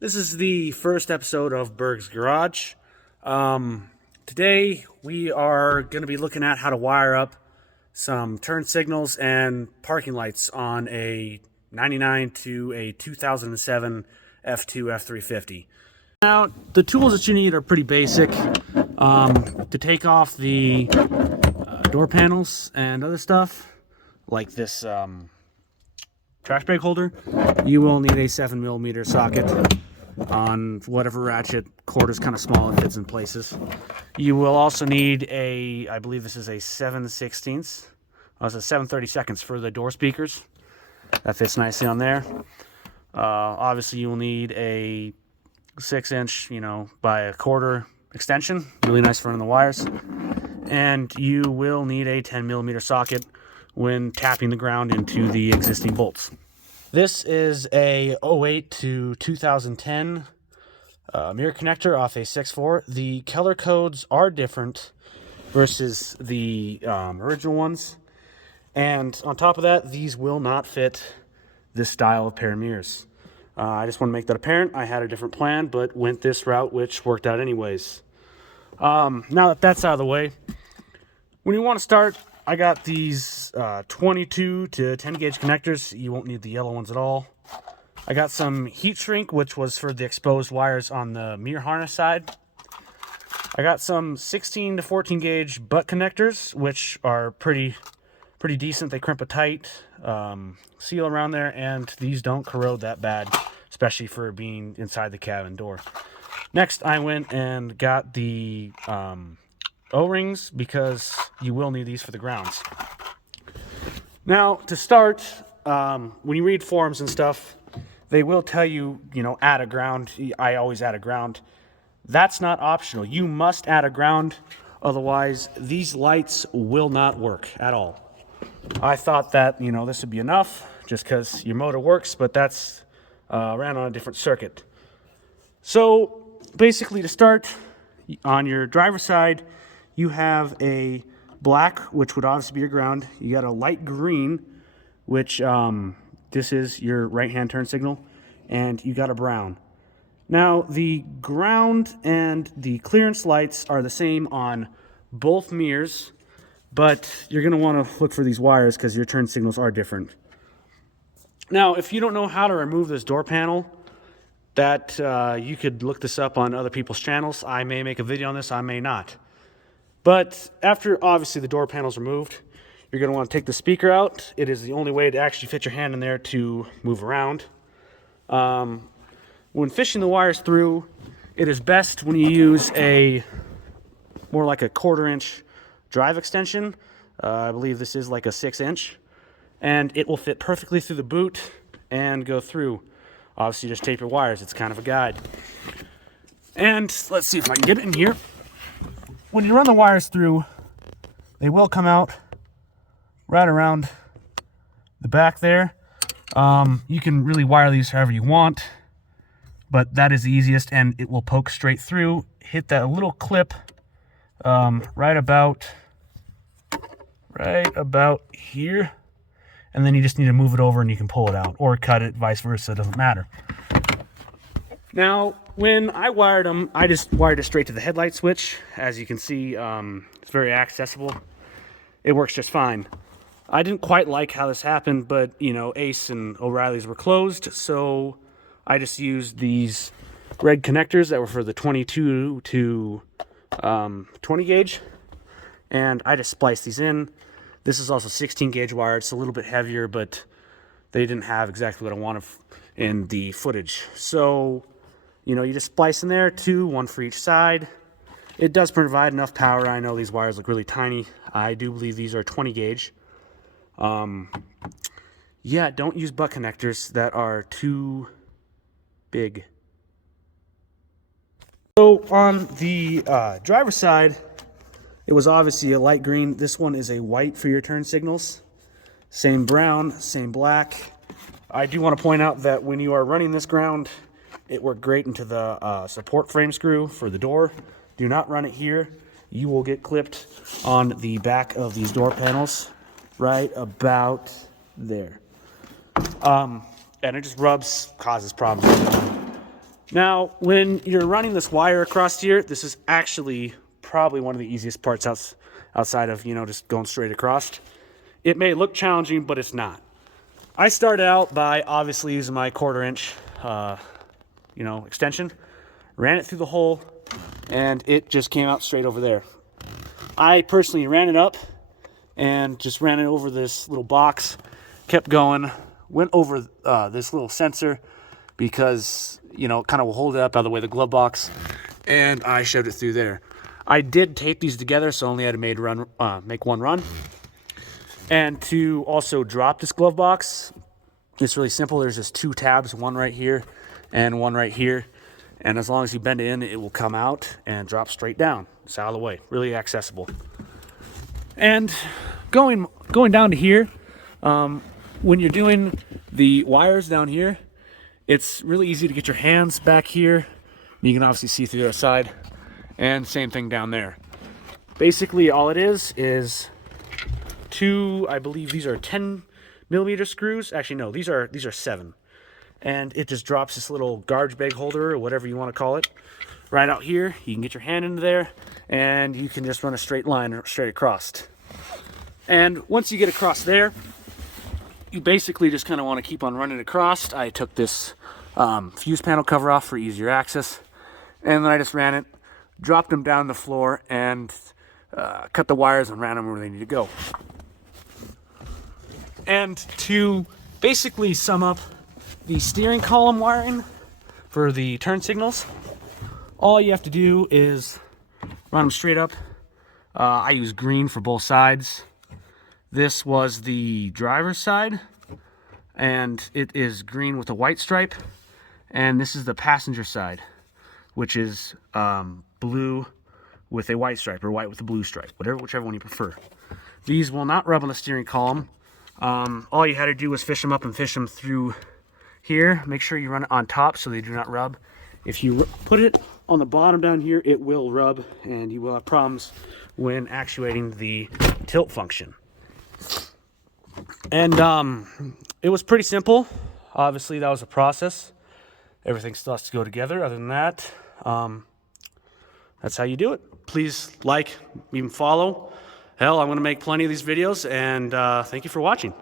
This is the first episode of Berg's Garage. Today we are going to be looking at how to wire up some turn signals and parking lights on a 99 to a 2007 F2 F350. Now, the tools that you need are pretty basic. To take off the door panels and other stuff, like this trash brake holder, you will need a 7mm socket on whatever ratchet. Cord is kind of small and fits in places. You will also need I believe this is a 7/16. It's a 7/32 for the door speakers. That fits nicely on there. Obviously, you will need a 6-inch, by a quarter extension. Really nice for running the wires. And you will need a 10mm socket when tapping the ground into the existing bolts. This is a 08 to 2010 mirror connector off a 6.4. The color codes are different versus the original ones. And on top of that, these will not fit this style of pair of mirrors. I just want to make that apparent. I had a different plan, but went this route, which worked out anyways. Now that that's out of the way, when you want to start, I got these 22 to 10 gauge connectors. You won't need the yellow ones at all. I got some heat shrink, which was for the exposed wires on the mirror harness side. I got some 16 to 14 gauge butt connectors, which are pretty decent. They crimp it tight, seal around there, and these don't corrode that bad, especially for being inside the cabin door. Next, I went and got the O-rings, because you will need these for the grounds. Now, to start, when you read forums and stuff, they will tell you, add a ground. I always add a ground. That's not optional. You must add a ground, otherwise these lights will not work at all. I thought that, this would be enough, just because your motor works, but that's ran on a different circuit. So, basically, to start, on your driver's side, you have a black, which would obviously be your ground. You got a light green, which this is your right-hand turn signal, and you got a brown. Now, the ground and the clearance lights are the same on both mirrors, but you're going to want to look for these wires because your turn signals are different. Now, if you don't know how to remove this door panel, you could look this up on other people's channels. I may make a video on this, I may not. But after, obviously, the door panel's removed, you're going to want to take the speaker out. It is the only way to actually fit your hand in there to move around. When fishing the wires through, it is best when you use more like a 1/4-inch drive extension. I believe this is like a 6-inch. And it will fit perfectly through the boot and go through. Obviously, just tape your wires. It's kind of a guide. And let's see if I can get it in here. When you run the wires through, they will come out right around the back there. You can really wire these however you want, but that is the easiest, and it will poke straight through. Hit that little clip right about here, and then you just need to move it over and you can pull it out, or cut it, vice versa, it doesn't matter. Now, when I wired them, I just wired it straight to the headlight switch. As you can see, it's very accessible. It works just fine. I didn't quite like how this happened, but, Ace and O'Reilly's were closed, so I just used these red connectors that were for the 22 to 20 gauge, and I just spliced these in. This is also 16 gauge wire. It's a little bit heavier, but they didn't have exactly what I wanted in the footage. So, you just splice in there, one for each side. It does provide enough power. I know these wires look really tiny. I do believe these are 20 gauge. Yeah, don't use butt connectors that are too big. So on the driver's side, it was obviously a light green. This one is a white for your turn signals. Same brown, same black. I do want to point out that when you are running this ground, it worked great into the support frame screw for the door. Do not run it here. You will get clipped on the back of these door panels right about there. And it just causes problems. Now, when you're running this wire across here, this is actually probably one of the easiest parts outside of, just going straight across. It may look challenging, but it's not. I started out by obviously using my 1/4 inch, extension, ran it through the hole, and it just came out straight over there. I personally ran it up and just ran it over this little box, kept going, went over this little sensor because, it kind of will hold it up out of the way of the glove box, and I shoved it through there. I did tape these together, so I only had to make one run. And to also drop this glove box, it's really simple. There's just 2 tabs, one right here and one right here. And as long as you bend it in, it will come out and drop straight down. It's out of the way, really accessible. And going down to here, when you're doing the wires down here, it's really easy to get your hands back here. You can obviously see through the other side, and same thing down there. Basically, all it is 2, I believe these are 10mm screws. Actually, no, these are 7. And it just drops this little garbage bag holder, or whatever you want to call it, right out here. You can get your hand into there, and you can just run a straight line straight across. And once you get across there, you basically just kind of want to keep on running across. I took this fuse panel cover off for easier access, and then I just ran it, dropped them down the floor, and cut the wires and ran them where they need to go. And to basically sum up the steering column wiring for the turn signals, all you have to do is run them straight up. I use green for both sides. This was the driver's side, and it is green with a white stripe. And this is the passenger side, which is blue with a white stripe, or white with a blue stripe, whichever one you prefer. These will not rub on the steering column. All you had to do was fish them up and fish them through here. Make sure you run it on top so they do not rub. If you put it on the bottom down here, it will rub, and you will have problems when actuating the tilt function. And it was pretty simple. Obviously, that was a process. Everything still has to go together. Other than that, that's how you do it. Please like, even follow. Hell, I'm going to make plenty of these videos, and thank you for watching.